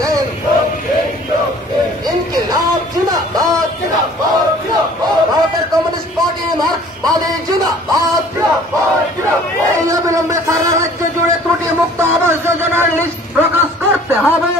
দেন। ইনকিলাব জিন্দাবাদ, ভারতের communist party মার্ক্সবাদী জিন্দাবাদ। এই অবিলম্বে সারা রাজ্য জুড়ে ত্রুটি মুক্ত আবাস যোজনার লিস্ট প্রকাশ করতে হবে।